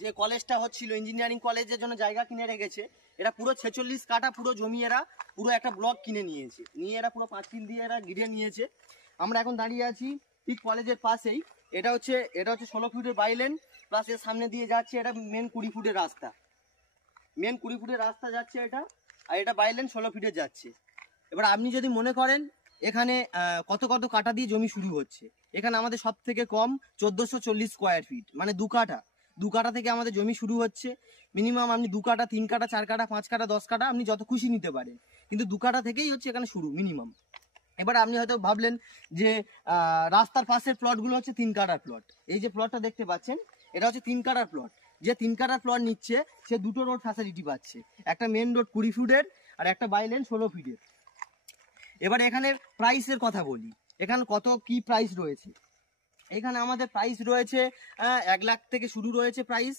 যে কলেজটা হচ্ছিল ইঞ্জিনিয়ারিং কলেজের জন্য জায়গা কিনে রেখেছে, এরা পুরো 46 কাঠা পুরো জমি এরা পুরো একটা ব্লক কিনে নিয়েছে, নিয়ে এরা পুরো পাঁচিল দিয়ে এরা ঘিরে নিয়েছে। আমরা এখন দাঁড়িয়ে আছি ঠিক কলেজের পাশেই। এটা হচ্ছে 16 ফুটের বাইলেন, প্লাস এর সামনে দিয়ে যাচ্ছে এটা মেন 20 ফুটের রাস্তা, মেন 20 ফুটের রাস্তা যাচ্ছে এটা, আর এটা বাইলেন 16 ফিটে যাচ্ছে। এবার আপনি যদি মনে করেন এখানে কত কত কাঠা দিয়ে জমি শুরু হচ্ছে, এখানে আমাদের সব থেকে কম 1440 স্কোয়ার ফিট, মানে 2 কাঠা থেকে আমাদের জমি শুরু হচ্ছে। মিনিমাম আপনি 2 কাঠা 3 কাঠা 4 কাঠা 5 কাঠা 10 কাঠা আপনি যত খুশি নিতে পারেন, কিন্তু 2 কাঠা থেকেই হচ্ছে এখানে শুরু মিনিমাম। এবার আপনি হয়তো ভাবলেন যে রাস্তার পাশের প্লটগুলো হচ্ছে 3 কাঠার প্লট। এই যে প্লটটা দেখতে পাচ্ছেন এটা হচ্ছে 3 কাঠার প্লট। যে 3 কাঠার প্লট নিচ্ছে সে দুটো রোড ফ্যাসিলিটি পাচ্ছে, একটা মেন রোড 20 ফুটের আর একটা বাইলেন 16 ফিটের। এবার এখানে প্রাইসের কথা বলি, এখানে কত কি প্রাইস রয়েছে। এখানে আমাদের প্রাইস রয়েছে 1 লাখ থেকে শুরু রয়েছে প্রাইস,